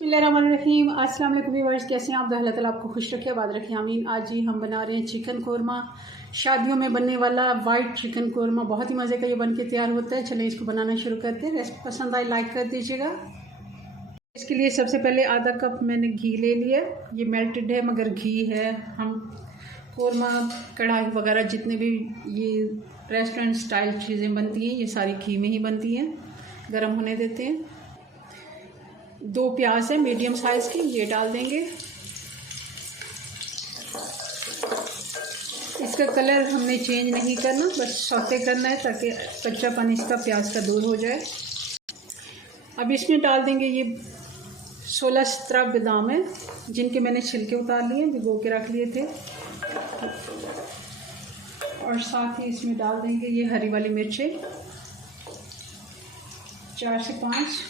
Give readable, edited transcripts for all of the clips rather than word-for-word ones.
बिस्मिल्लाहिर्रहमानिर्रहीम। अस्सलाम वालेकुम व्यूअर्स, कैसे हैं आप? अल्लाह ताला आपको खुश रखे, आबाद रखे, आमीन। आज ही हम बना रहे हैं चिकन कोरमा। शादियों में बनने वाला वाइट चिकन कोरमा बहुत ही मज़े का ये बन के तैयार होता है। चलें इसको बनाना शुरू करते हैं। रेसिपी पसंद आए लाइक कर दीजिएगा। इसके लिए सबसे पहले आधा कप मैंने घी ले लिया। ये मेल्टेड है मगर घी है। हम कोरमा कढ़ाई वगैरह जितने भी ये रेस्टोरेंट स्टाइल चीज़ें बनती हैं ये सारी घी में ही बनती हैं। गर्म होने देते हैं। 2 प्याज है मीडियम साइज़ की, ये डाल देंगे। इसका कलर हमने चेंज नहीं करना, बस सौते करना है ताकि कच्चापन इसका प्याज का दूर हो जाए। अब इसमें डाल देंगे ये 16-17 बादाम है जिनके मैंने छिलके उतार लिए, भिगो के रख लिए थे। और साथ ही इसमें डाल देंगे ये हरी वाली मिर्चें 4 से 5।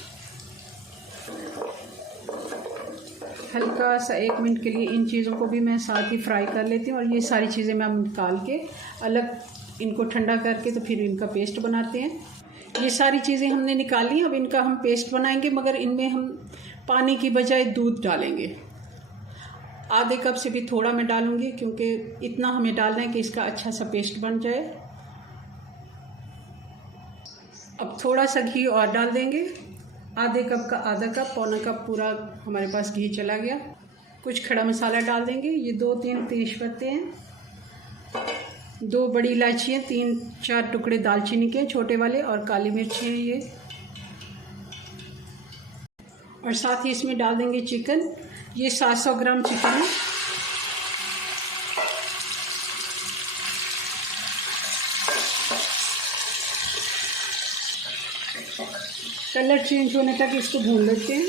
हल्का सा 1 मिनट के लिए इन चीज़ों को भी मैं साथ ही फ्राई कर लेती हूँ। और ये सारी चीज़ें मैं निकाल के अलग इनको ठंडा करके तो फिर इनका पेस्ट बनाते हैं। ये सारी चीज़ें हमने निकाली, अब इनका हम पेस्ट बनाएंगे मगर इनमें हम पानी की बजाय दूध डालेंगे। आधे कप से भी थोड़ा मैं डालूँगी क्योंकि इतना हमें डालना है कि इसका अच्छा सा पेस्ट बन जाए। अब थोड़ा सा घी और डाल देंगे। आधे कप का आधा कप, पौना कप पूरा हमारे पास घी चला गया। कुछ खड़ा मसाला डाल देंगे। ये 2-3 तेज पत्ते हैं, 2 बड़ी इलायची हैं, 3-4 टुकड़े दालचीनी के छोटे वाले, और काली मिर्च हैं ये। और साथ ही इसमें डाल देंगे चिकन। ये 700 ग्राम चिकन है। कलर चेंज होने तक इसको भून लेते हैं।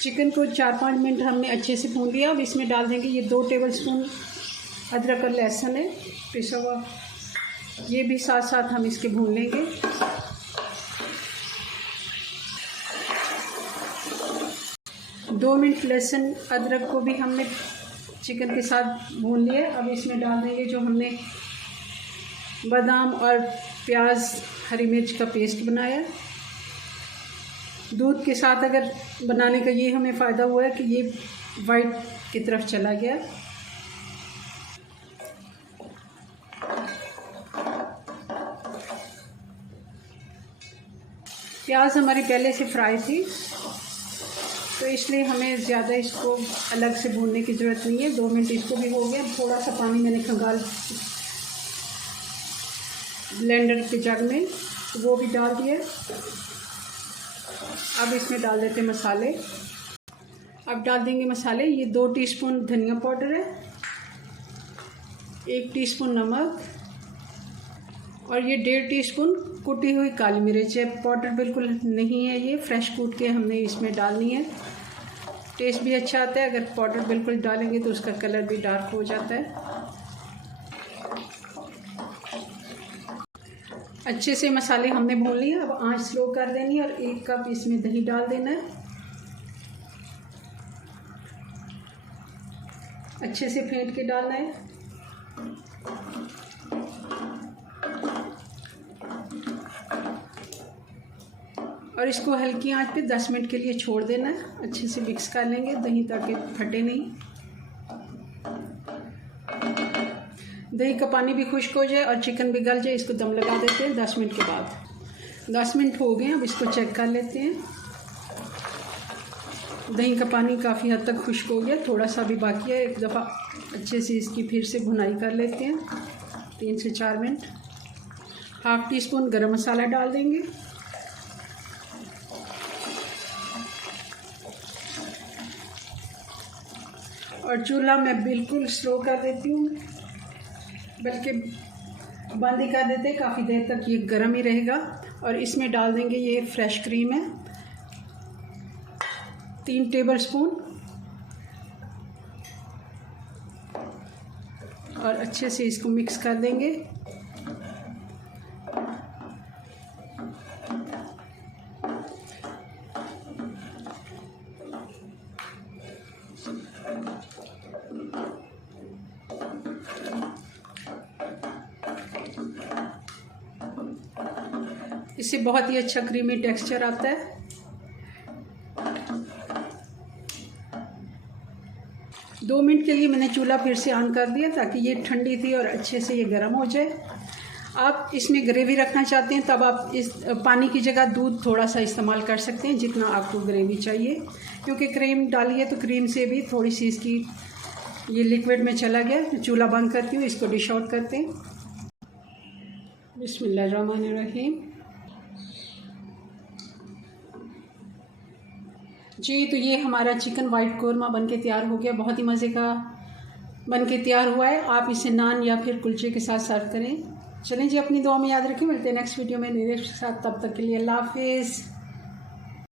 चिकन को 4-5 मिनट हमने अच्छे से भून लिया। अब इसमें डाल देंगे ये 2 टेबलस्पून अदरक और लहसुन है पिसा हुआ, ये भी साथ साथ हम इसके भून लेंगे। दो मिनट लहसुन अदरक को भी हमने चिकन के साथ भून लिया। अब इसमें डाल देंगे जो हमने बादाम और प्याज हरी मिर्च का पेस्ट बनाया। दूध के साथ अगर बनाने का ये हमें फ़ायदा हुआ है कि ये वाइट की तरफ चला गया। प्याज हमारी पहले से फ्राई थी तो इसलिए हमें ज़्यादा इसको अलग से भूनने की ज़रूरत नहीं है। 2 मिनट इसको भी हो गया। थोड़ा सा पानी मैंने खंगाल ब्लेंडर के जग में, तो वो भी डाल दिया। अब इसमें डाल देते हैं मसाले। अब डाल देंगे मसाले। ये 2 टीस्पून धनिया पाउडर है, 1 टीस्पून नमक, और ये 1.5 टीस्पून कुटी हुई काली मिर्च है। पाउडर बिल्कुल नहीं है, ये फ्रेश कूट के हमने इसमें डालनी है। टेस्ट भी अच्छा आता है। अगर पाउडर बिल्कुल डालेंगे तो उसका कलर भी डार्क हो जाता है। अच्छे से मसाले हमने भून लिए। अब आंच स्लो कर देनी है और 1 कप इसमें दही डाल देना है। अच्छे से फेंट के डालना है। और इसको हल्की आंच पे 10 मिनट के लिए छोड़ देना है। अच्छे से मिक्स कर लेंगे दही ताकि फटे नहीं। दही का पानी भी खुश्क हो जाए और चिकन भी गल जाए। इसको दम लगा देते हैं 10 मिनट के बाद। 10 मिनट हो गए। अब इसको चेक कर लेते हैं। दही का पानी काफ़ी हद तक खुश्क हो गया, थोड़ा सा भी बाकी है। एक दफ़ा अच्छे से इसकी फिर से भुनाई कर लेते हैं 3 से 4 मिनट। 1/2 टीस्पून गरम मसाला डाल देंगे। और चूल्हा मैं बिल्कुल स्लो कर देती हूँ, बल्कि बंद ही कर देते हैं। काफ़ी देर तक ये गर्म ही रहेगा। और इसमें डाल देंगे ये फ्रेश क्रीम है 3 टेबलस्पून, और अच्छे से इसको मिक्स कर देंगे। इससे बहुत ही अच्छा क्रीमी टेक्सचर आता है। 2 मिनट के लिए मैंने चूल्हा फिर से ऑन कर दिया ताकि ये ठंडी थी और अच्छे से ये गर्म हो जाए। आप इसमें ग्रेवी रखना चाहते हैं तब आप इस पानी की जगह दूध थोड़ा सा इस्तेमाल कर सकते हैं जितना आपको ग्रेवी चाहिए, क्योंकि क्रीम डाली है तो क्रीम से भी थोड़ी सी इसकी ये लिक्विड में चला गया। चूल्हा बंद करती हूँ, इसको डिश आउट करते हैं। बिस्मिल्लाहिर्रहमानिर्रहीम। जी तो ये हमारा चिकन वाइट कोरमा बन के तैयार हो गया। बहुत ही मज़े का बन के तैयार हुआ है। आप इसे नान या फिर कुलचे के साथ सर्व करें। चलें जी, अपनी दुआ में याद रखें। मिलते हैं नेक्स्ट वीडियो में नए के साथ। तब तक के लिए अल्लाह हाफिज़।